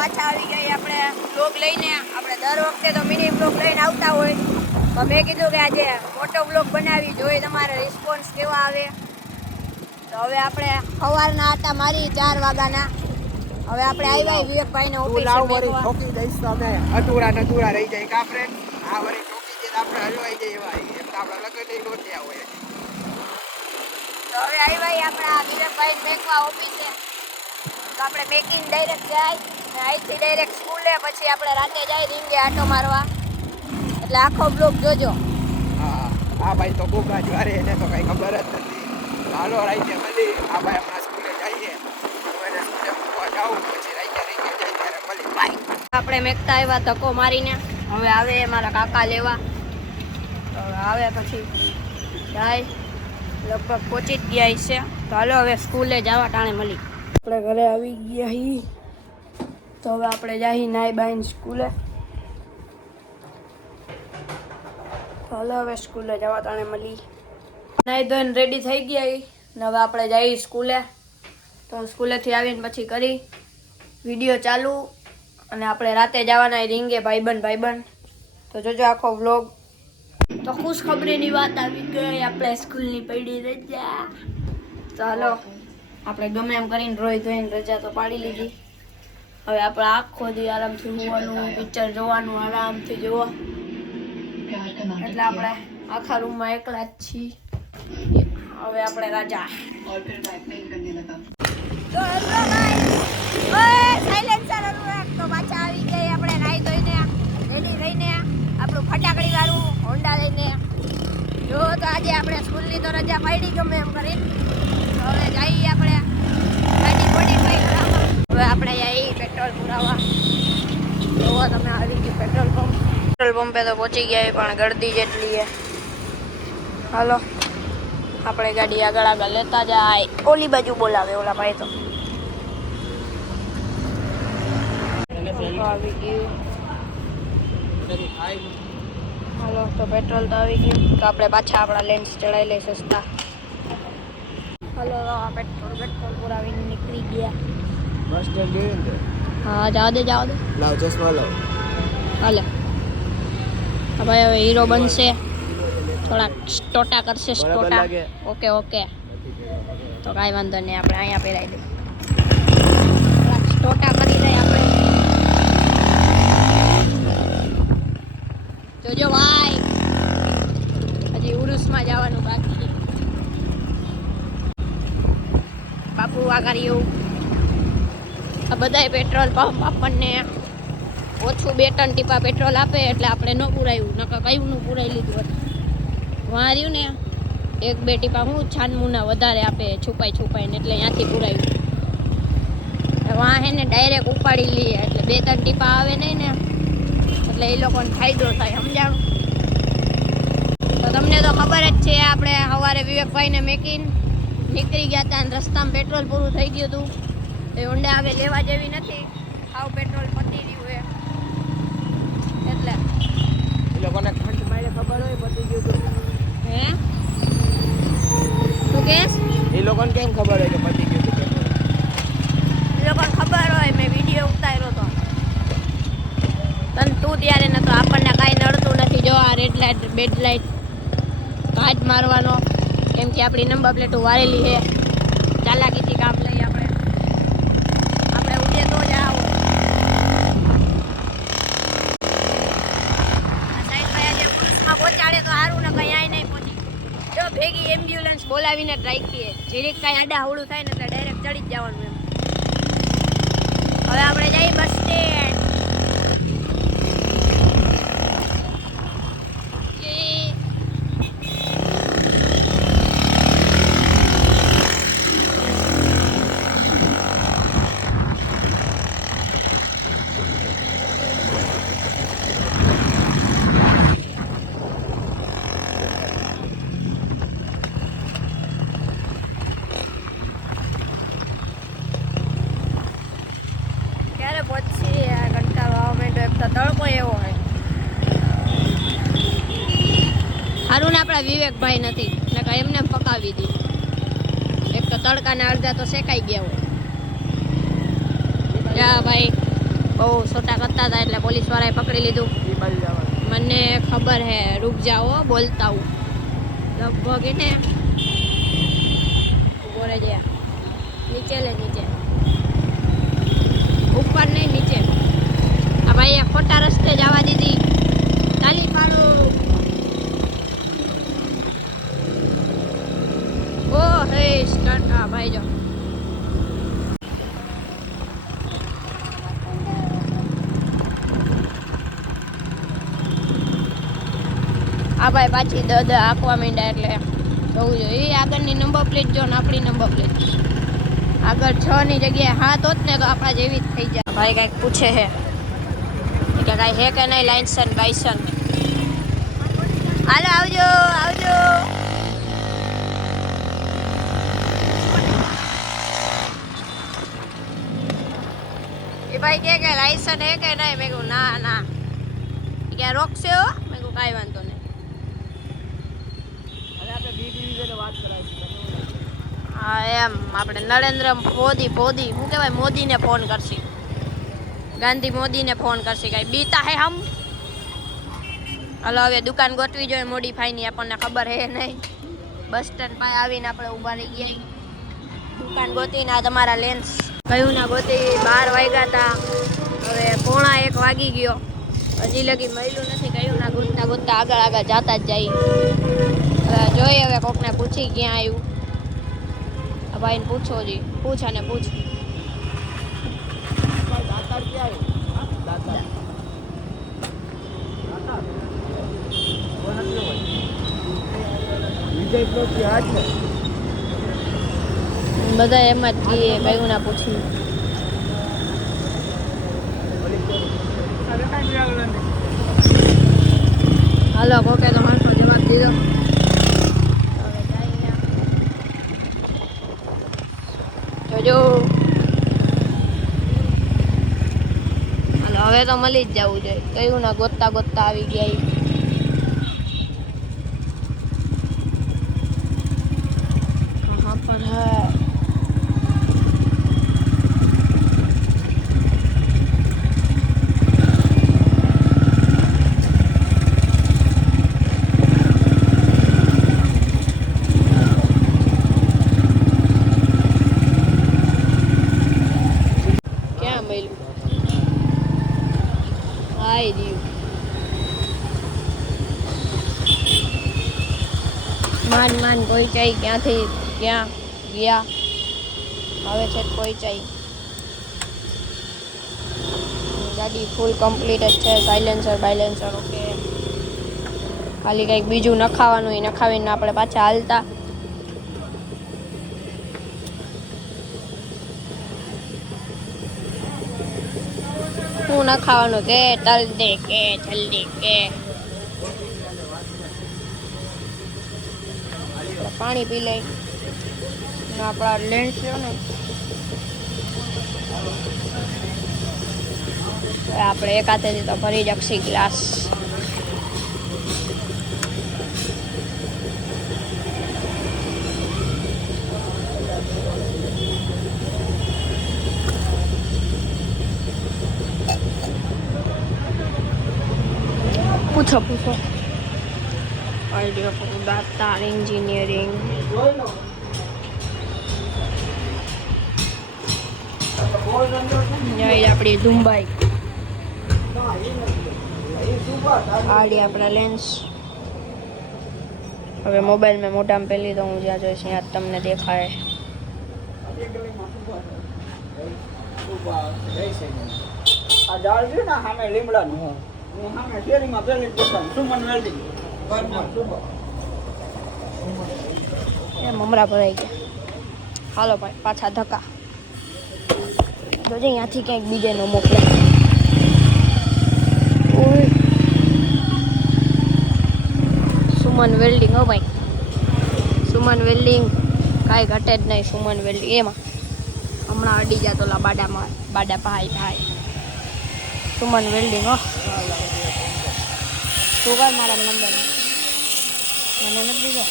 પાછા આવી ગયા આપણે બ્લોગ લઈને. આપણે દર વખતે તો મિની બ્લોગ લઈને આવતા હોય, તો મેં કીધું કે આજે મોટો બ્લોગ બનાવી જોઈએ, તમારે રિસ્પોન્સ કેવા આવે. તો હવે આપણે સવારના આટા મારી 4 વાગ્યાના. હવે આપણે આવ્યા વિવેકભાઈને ઓફિસે મેકવા. ઠોકી દઈશ તો અમે અધૂરા રહી જાય કા ફ્રેન્ડ. આ વળી ઠોકી દે આપણે હલવાઈ જાય એવા એમ તો આપણા લગ્ન નહીં ગોત્યા હોય. તો હવે આવ્યા આપણા વિવેકભાઈને મેકવા ઓફિસે. તો આપણે મેકીને ડાયરેક્ટ જાય ને અહીંથી ડાયરેક્ટ સ્કૂલે, પછી આપણે રાતે જાય રીંગે આટો મારવા. એટલે આખો બ્લોગ જોજો. હા ભાઈ તો બોગા જ્વારે એને તો કઈ ખબર જ નથી. હાલો રાઈતે મળી. આ ભાઈ આપણા સ્કૂલે જઈએ, એને સ્કૂલે મૂકવા જાઉં, પછી રાઈતે જાય ત્યારે મળી. બાય. આપણે મેકતા આવ્યા ધક્કો મારીને. હવે આવે મારા કાકા લેવા. તો આવે પછી જાય, લગભગ પહોંચી જ ગયા છે. તો હાલો હવે સ્કૂલે જવા ટાણે મળી. આપણે ઘરે આવી ગયા હી. તો હવે આપણે જાહી નાઈ બાઈને સ્કૂલે. તો હાલો હવે સ્કૂલે જવા ટાણે મળી. નાઈ ધોઈને રેડી થઈ ગયા હી ને હવે આપણે જઈએ સ્કૂલે. તો સ્કૂલેથી આવીને પછી કરી વિડીયો ચાલુ, અને આપણે રાતે જવાના રીંગે ભાઈબંધ. તો જોજો આખો વ્લોગ. તો ખુશ ખબરીની વાત આવી ગઈ, આપણે સ્કૂલની પડી રજા. તો હાલો આપણે ગમે એમ કરીને રોઈ ધોઈને રજા તો પાડી લીધી. હવે આપણે આખો દી આરામથી હોવાનું, પિક્ચર જોવાનું, આરામથી જોવા. એટલે આપણે આખા રૂમમાં એકલા જ છીએ. હવે આપણે રાજા. તો હેલો ગાઈસ, ઓય સાયલેન્સર રાખ. તો પાછા આવી ગઈ આપણે નાઈ ધોઈને રેડી રહીને, આપણું ફટાકડી વાળું હોન્ડા લઈને. જો તો આજે આપણે સ્કૂલની તો રજા પાડી ગમે એમ કરીને. હવે જઈએ આપણે ગાડી પડી કઈ કરાવવા. હવે આપણે જઈએ પેટ્રોલ પુરાવા. જોવો તમે આવી ગયું પેટ્રોલ પંપ. પેટ્રોલ પંપે તો પહોંચી ગયા પણ ગળદી જેટલી છે. હાલો આપણે ગાડી આગળ લેતા જાય. ઓલી બાજુ બોલાવે ઓલા ભાઈ. તો આવી ગયું. હાલો તો પેટ્રોલ તો આવી ગયું. તો આપણે પાછા આપણા લેન્સ ચડાવી લઈ સસ્તા. હાલો પેટ્રોલ પુરાવીને નીકળી ગયા. બસ સ્ટેન્ડ ગયું ને. હા જાવ દે. લાવ ચશ્મા લાવ. હાલે ભાઈ હવે હીરો બનશે. થોડાક સ્ટોટા કરશે સ્ટોટા. ઓકે તો કાંઈ વાંધો નહીં, આપણે અહીંયા પહેરાવી દઈએ. થોડાક સ્ટોટા કરી લઈએ આપણે. જોજો ભાઈ, હજી ઉરુસમાં જવાનું બાકી છે. બાપુ વાગાડ્યું. આ બધાય પેટ્રોલ પંપ આપણને ઓછું 2-3 ટીપા પેટ્રોલ આપે એટલે આપણે ન પુરાયું, નકર કયુંનું પુરાઈ લીધું હતું. વાં રહ્યું ને 1-2 ટીપા હું છાનમુના વધારે આપે છુપાઈને, એટલે ત્યાંથી પુરાયું. વાં હે ને ડાયરેક્ટ ઉપાડી લઈએ એટલે 2-3 ટીપા આવે નહીં ને, એટલે એ લોકોને ફાયદો થાય. સમજાણું? તો તમને તો ખબર જ છે, આપણે સવારે વિવેકભાઈને મેકીને નીકળી ગયા હતા અને રસ્તામાં પેટ્રોલ પૂરું થઈ ગયું હતું. એ હોન્ડા હવે લેવા જેવી નથી, આવ પેટ્રોલ પતી રહ્યું હોય એટલે. એ લોકોને ખંડ મારે ખબર હોય પતી ગયું હતું. હે તું કેસ? એ લોકોને કેમ ખબર હોય કે પતી ગયું હતું? એ લોકોને ખબર હોય, મેં વિડીયો ઉતાર્યો હતો. તને તું ત્યારે નતો. આપણને કાંઈ નડતું નથી. જો આ રેડ લાઇટ બેડ લાઇટ કાચ મારવાનો, કેમ કે આપણી નંબર પ્લેટો વારેલી છે. ચાલાકીથી કામ લઈએ આપણે ઉડે તો જ આવો. આ સાઈડ ભાઈ આજે પુલિસમાં પહોંચાડે તો સારું ને કંઈ આય નહીં પહોંચી. જો ભેગી એમ્બ્યુલન્સ બોલાવીને જ રાખીએ. જેરીક કાંઈ આડા હવળું થાય ને એટલે ડાયરેક્ટ ચડી જ જવાનું એમ. હવે આપણે જઈએ બસ સ્ટેન્ડ. પછી કંટાળો આવવા માંડ્યો. એક તો તડકો એવો હોય. સારું ને આપણા વિવેકભાઈ નથી ને કાંઈ એમને પકાવી દીધું. એક તો તડકાના અડધા તો શેકાઈ ગયા હોય. જા ભાઈ બહુ છોટા કરતા હતા એટલે પોલીસવાળાએ પકડી લીધું. એ બાજુ જવાનું. મને ખબર હે, રૂક જાઓ બોલતા હું લગભગ એને ઉભો રહેજે, નીચે લે નીચે, ઉપર નહીં નીચે. આ ભાઈએ ખોટા રસ્તે જવા દીધી, તાલી પાડો. ઓ હે સ્ટાર્ટ. હા ભાઈ જો આ ભાઈ પાછી આંકવા માંડ્યા એટલે જવું જોઈએ. એ આગળની નંબર પ્લેટ જો ને આપણી નંબર પ્લેટ આગળ 6 ની જગ્યાએ 7 હોત ને તો આપણા જેવી જ થઈ જાય. ભાઈ કાંઈક પૂછે હે કે કાંઈ હે કે નહીં લાઇસન બાઇસન. હાલો આવજો આવજો. એ ભાઈ કે લાઇસન હે કે નહીં? મેં કહું ના ના. કે રોકશે હો? મેં કહું કાંઈ વાંધો નહીં. હા એમ આપણે નરેન્દ્ર મોદી શું કહેવાય, મોદીને ફોન કરશી, ગાંધી મોદીને ફોન કરશી. કાંઈ બીતા હે હમ. હાલો હવે દુકાન ગોઠવી જોઈએ મોડીફાઈની, આપણને ખબર હે નહીં. બસ સ્ટેન્ડ પાસે આવીને આપણે ઊભા રહી ગયા. દુકાન ગોતીને આ તમારા લેન્સ કયું ના ગોતી. 12 વાગ્યા હતા, હવે 1:15 વાગી ગયો, હજી લગી મળ્યું નથી. કયું ના ગોતતા ગોતતા આગળ આગળ જતા જ જાય. હવે જોઈએ, હવે કોકને પૂછી ક્યાં આવ્યું. આ ભાઈને પૂછો જી, પૂછ અને પૂછ. બધા એમ જ કહીએ કયું ના પૂછી. હાલો કોકે તો હાથનો જવાબ દીધો. જોજો હાલો હવે તો મળી જ જવું જોઈએ. કયું ના ગોતતા ગોતતા આવી ગયા. કહાં પર હૈ? માન કોઈ ચાઈ ક્યાંથી ક્યાં ગયા હવે છે કોઈ ચાઈ. ગાડી ફૂલ કમ્પ્લીટ જ છે, સાયલેન્સર બાયલેન્સર ઓકે. ખાલી કંઈક બીજું નખાવાનું, એ નખાવીને આપણે પાછા હાલતા. શું નખાવાનું કે તલ દે કે જલ્દી કે. પાણી પી લઈ. આપણા લેન્સ છે ને આપણે એક હાથેથી તો ભરી જક્ષી ગ્લાસ. પૂછો પૂછો. દાતા એન્જિનિયરિંગ આપણી દુંબાઈ આડી આપણા લેન્સ. હવે મોબાઈલ મેં મોટામાં પહેલી તો હું જ્યાં જોઈશ ત્યાં તમને દેખાય. મમરા ભરાઈ ગયા. હાલો ભાઈ પાછા ધક્કા જોજે, અહીંયાથી ક્યાંક બીજે ન મોકલે. સુમન વેલ્ડિંગ હો ભાઈ, સુમન વેલ્ડિંગ કાંઈ ઘટે જ નહીં. સુમન વેલ્ડિંગ એમાં હમણાં અડી જતો લા બાડા ભાઈ સુમન વેલ્ડિંગ હો. શું કર મારા નંબર મને નથી દીધો.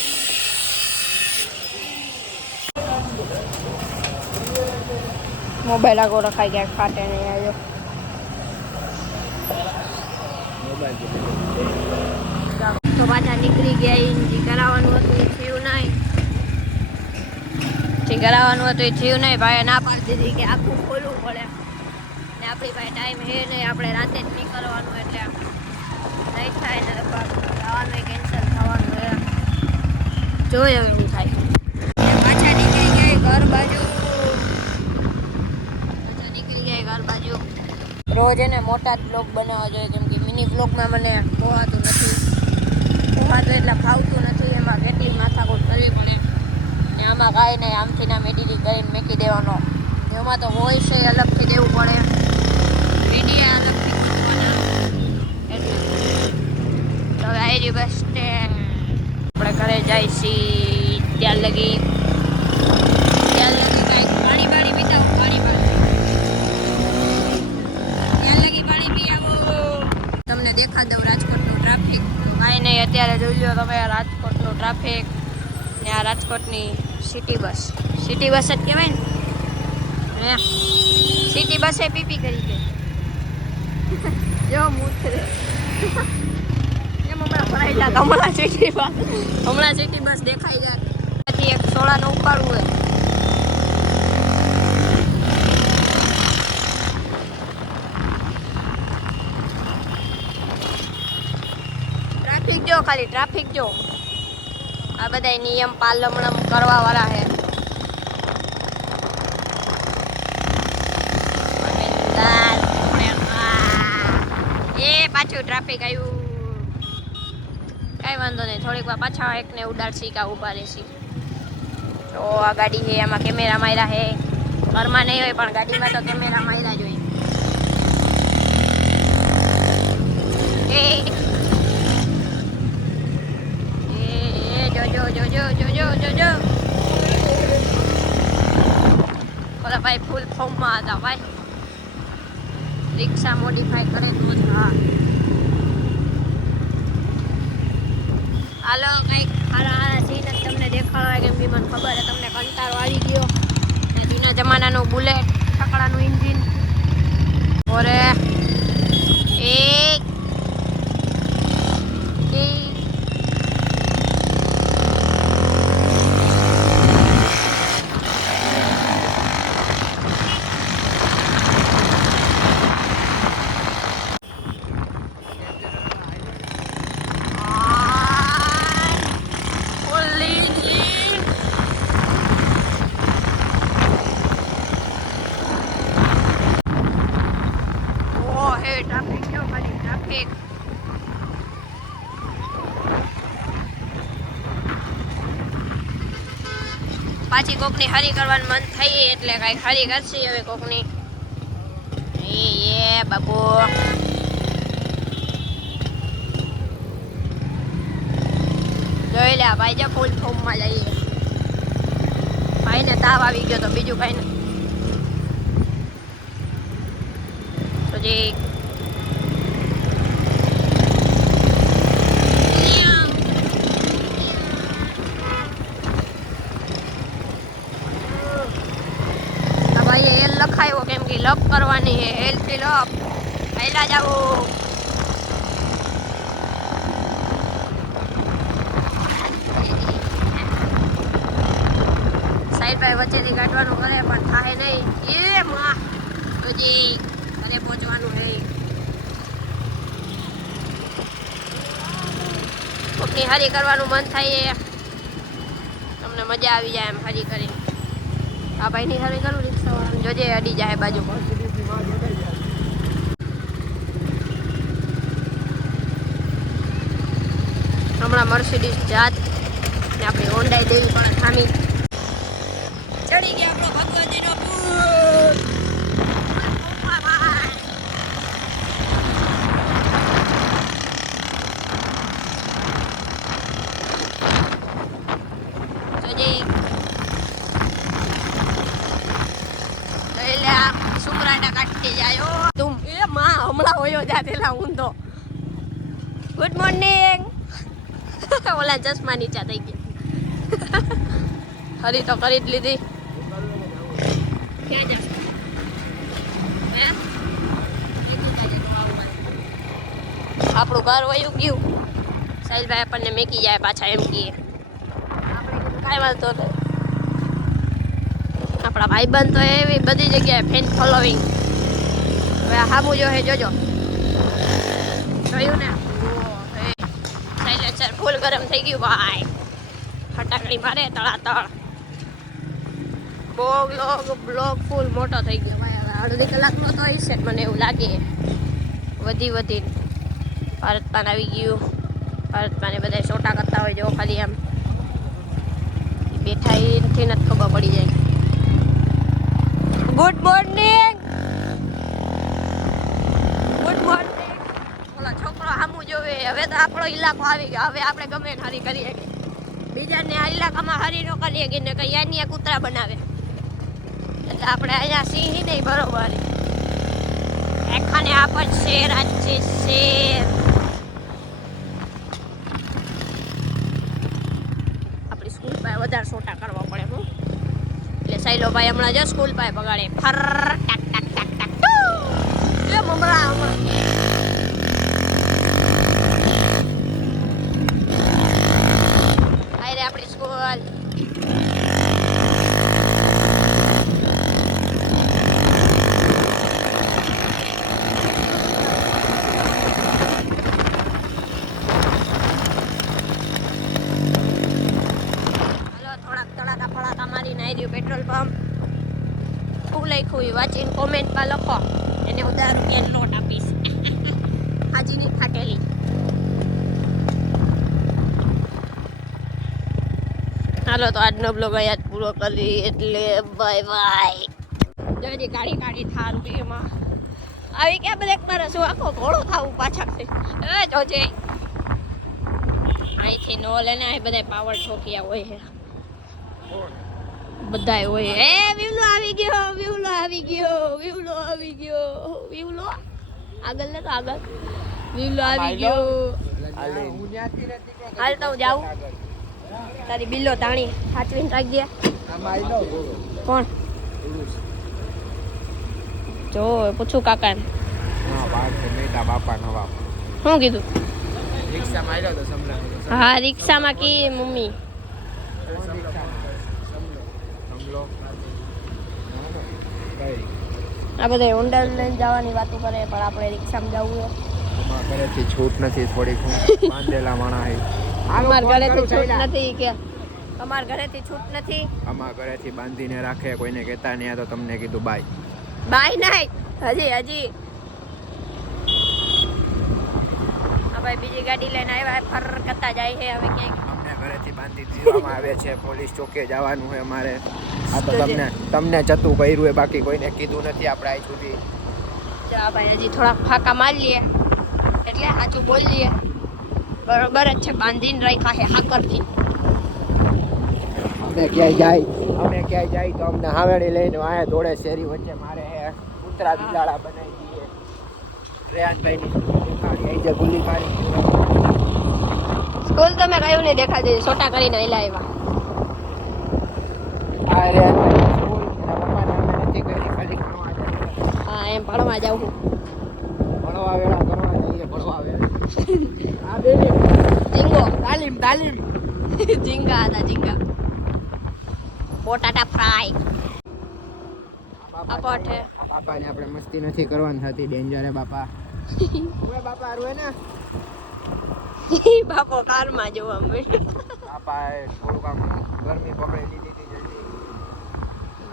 મોબાઈલ આગો રખાઈ ગયા, ફાટે નહીં આવ્યો. તો પાછા નીકળી ગયા જે કરાવવાનું હતું એ થયું નહીં. જે કરાવવાનું હતું એ થયું નહીં. ભાઈએ ના પાડી દીધી કે આખું ખોલવું પડે ને આપણી પાસે ટાઈમ હે નહીં, આપણે રાતે જ નીકળવાનું એટલે નહીં થાય ને જવાનું કેન્સલ થવાનું હે. જોઈએ હવે એવું થાય. પાછા નીકળી ગયા ઘર બાજુ. રોજ એને મોટા જ બ્લોગ બનાવવા જોઈએ, કેમ કે મિની બ્લોગમાં મને પોહાતું નથી. પોહાતું એટલે ફાવતું નથી. એમાં કેટલી માથાકૂટ કરવી પડે ને આમાં કાંઈ નહીં, આમથી નામ એડિટિંગ કરીને મૂકી દેવાનો. એમાં તો વોઇસ અલગથી દેવું પડે, વિડીયો અલગથી કરવાના. એટલે તો હવે આવી રહ્યું બસ સ્ટેન્ડ. આપણે ઘરે જાય છીએ ત્યાં લગી કાંઈક પાણી પીતા પાણી તમને દેખા દઉં રાજકોટનું ટ્રાફિક. કાંઈ નહીં, અત્યારે જોઈ લો તમે રાજકોટનું ટ્રાફિક ને આ રાજકોટની સિટી બસ. સિટી બસ જ કહેવાય ને. સિટી બસે પીપી કરી ગઈ. જો મૂર્ખ રે એમ હમણાં ભરાઈ જાય. હમણાં સિટી બસ દેખાઈ જાય. ત્યાંથી એક સોળાનો ઉપાડવું હોય. ખાલી ટ્રાફિક જો. આ બધા નિયમ પાલન કરવા વાળા હે. એ પાછું ટ્રાફિક આવ્યું. કઈ વાંધો નહીં, થોડીક વાર પાછા એકને ઉડાડશી કા ઉભા રહેશી. તો આ ગાડી છે, આમાં કેમેરા માર્યા હે. ઘરમાં નહીં હોય પણ ગાડીમાં તો કેમેરા માર્યા જ હોય. જો ઓલા ભાઈ ફૂલ ફોર્મમાં હતા ભાઈ. રિક્ષા મોડિફાઈ કરે તો જ. હા હાલો કંઈક હારા સીન જ તમને દેખાડવા, કેમ કે મને ખબર છે તમને કંટાળો આવી ગયો. જૂના જમાનાનું બુલેટ ઠકડાનું એન્જિન. ઓરે એક ટ્રાફિક જો ખાલી ટ્રાફિક. પાછી કોકની હરી કરવાનું મન થઈ એટલે કાંઈક હરી કરશી હવે કોકની. એ બાપુ જોઈ લે ભાઈ, જો ફૂલ ફોર્મમાં જઈએ. ભાઈને તાવ આવી ગયો તો બીજું કાંઈ નહીં. તો જે લખાયો કેમ કે લપ કરવાની છે. હેલ્થી લપ પહેલા જાવું. સાઈડ ભાઈ વચ્ચેથી કાઢવાનું કરે પણ થાય નહીં. એ માં હજી ઘરે પહોંચવાનું છે. કોકની હરી કરવાનું મન થાય, તમને મજા આવી જાય એમ હરી કરી. આ ભાઈની હરી કરું રિક્ષાવાળાને જોજે અડી જાય બાજુ પર. હમણાં મર્સિડીઝ જાત ને આપણી હોન્ડા દેવી પણ ખામી. ચડી ગયા આપણો ભગવતીનો પુલ. જોજે સુમરાટા કાઢી જાય. તું એ માં હમણાં હોયો જાતેલા ઊંધો. Good morning. ઓલા ચશ્મા નીચા થઈ ગયા. હરી તો કરી જ લીધી. ક્યાં જશે? આપણું ઘર વયું ગયું. સાહિલભાઈ આપણને મેકી જાય પાછા એમ કહીએ. આપણે કીધું કાંઈ વાંધો નહીં. આપણા ભાઈબંધ તો એવી બધી જગ્યાએ ફેન ફોલોવિંગ. હવે આ હામું જો હે જોજો. જોયું ને? સાયલેન્સર ફૂલ ગરમ થઈ ગયું ભાઈ. ફટાકડી મારે તળાતળ. બ્લોગ ફૂલ મોટો થઈ ગયો ભાઈ. હવે અડધી કલાકનો તો હશે મને એવું લાગે. વધી ભારતપાન આવી ગયું. ભારતપાને બધા છોટા કરતા હોય જો ખાલી આમ બેઠા એથી નથી ખબર પડી જાય. Good morning. ઓલા છોકરો સામું જોવે. હવે તો આપણો ઇલાકો આવી ગયો. હવે આપણે ગમે ને હારી કરીએ. બીજાને આ ઇલાકામાં હારી ન કરીએ કે ને કઈ યાની કૂતરા બનાવે. એટલે આપણે અહીંયા સિંહ નહીં બરોબર. એખાને આપણ શેર આજ છે શેર. આપણી સ્કૂલ પાસે વધારે છોટા કરવા પડે હું. એટલે સાઈલો ભાઈ હમણાં જો સ્કૂલ પાસે પગાડે ફર ટાક ટાક ટાક ટાક ટુ. એ મમરા હમણાં આય રે આપણી સ્કૂલ. પેટ્રોલ પંપ શું લખ્યું એ વાંચીને કોમેન્ટમાં લખો. એને હું 10 રૂપિયાની નોટ આપીશ. હાજીની ફાટેલી. હાલો તો આજનો બ્લોગ અહીંયા જ પૂરો કરી. એટલે બાય બાય. જોજી કાળી થાર એમાં આવી ક્યાં બ્રેક મારે શું આખો ઘોડો થાવું પાછળથી. એ જોજે અહીંથી નો લે ને બધા પાવર ઠોકિયા હોય છે. બધાય હોય. એ વિવલો આવી ગયો. આગળ ને તો આગળ વિવલો આવી ગયો. હાલ તો હું જાઉં. તારી બિલ્લો તાણી સાચવીને રાખજે. કોણ જો પૂછું કાકાને. શું કીધું? હા રિક્ષામાં કી મમ્મી. આ બધા હોન્ડા લઈને જવાની વાતો કરે પણ આપણે રિક્ષામાં જવું હોય. ઘરેથી છૂટ નથી. થોડીક બાંધેલા માણા. અમારા ઘરેથી છૂટ નથી કે અમારા ઘરેથી છૂટ નથી. અમારા ઘરેથી બાંધીને રાખે. કોઈને કહેતા નહીં. આ તો તમને કીધું બાય નહીં. હજી આ ભાઈ બીજી ગાડી લઈને આવ્યા ફર કરતા જાય છે. હવે ક્યાંક અમને ઘરેથી બાંધી દેવામાં આવે છે. પોલીસ ચોકે જવાનું હોય અમારે. આ તો તમને જતું કર્યું હોય. બાકી કોઈને કીધું નથી આપણે આજ સુધી. જા ભાઈ હજી થોડાક ફાંકા મારી લઈએ એટલે સાચું બોલીએ. બરોબર જ છે. બાંધીને રાખ્યા છે હાકરથી. અમે ક્યાંય જાય તો અમને હાવેડી લઈને આયા દોડે. શેરી વચ્ચે મારે કૂતરા બિલાડા બનાવી દઈએ. રેહાનભાઈની ગુલ્લી કાઢી. સ્કૂલ તમે કયું નહીં દેખાતી. છોટા કરીને આયલા આવ્યા. આ રેહાનભાઈ સ્કૂલ પપ્પાને અમે નથી કરી. ખાલી ભણવા જઈએ. હા એમ ભણવા જાઉં છું. ભણવા વેળા કરવા જઈએ. ભણવા વેળા આ બે ઝીંગો તાલીમ ઝીંગા હતા ઝીંગા. પોટાટા ફ્રાય. બાપાને આપણે મસ્તી નથી કરવાની થતી. ડેન્જર હે બાપા. ઓય બાપા આરું હે ને. બાપો કારમાં જોવા મળ્યો. બાપાએ થોડુંક આમ ગરમી પકડી લીધી હતી જલ્દી.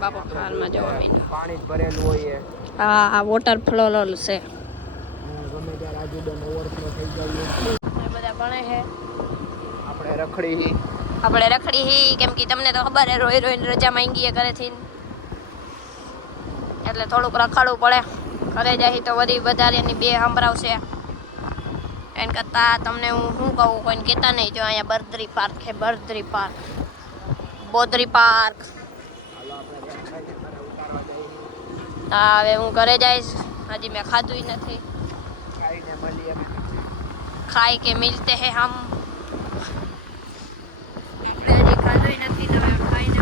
બાપો કારમાં જોવા મળ્યો. પાણી જ ભરેલું હોય. હા વોટર ફ્લો છે. ગમે ત્યારે આજુબાજુ ઓવરફ્લો થઈ જાય. એ બધા ભણે છે. આપણે રખડી કેમ કે તમને તો ખબર હે રોઈને રજા માંગીએ ઘરેથી. એટલે થોડુંક રખડવું પડે. ઘરે જાય તો વધારેની બે સંભળાવશે. એમ કરતાં તમને હું શું કહું કોઈને કહેતા નહીં. જો અહીંયા બર્દરી પાર્ક છે. બોદરી પાર્ક. હા હવે હું ઘરે જઈશ. હજી મેં ખાધું નથી. ખાઈ કે મિલતે હે હમ. આપણે હજી ખાધું નથી તો ખાઈને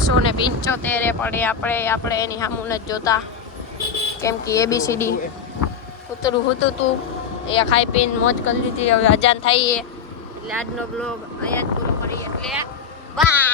575 પડે. આપણે એની સામું નથી જોતા કેમ કે ABCD કૂતરું હોતું તું એ ખાઈ પીને મોજ કરી લીધી. હવે અજાન થાય એટલે આજનો બ્લોગ અહીંયા જ પૂરો કરીએ એટલે બાય.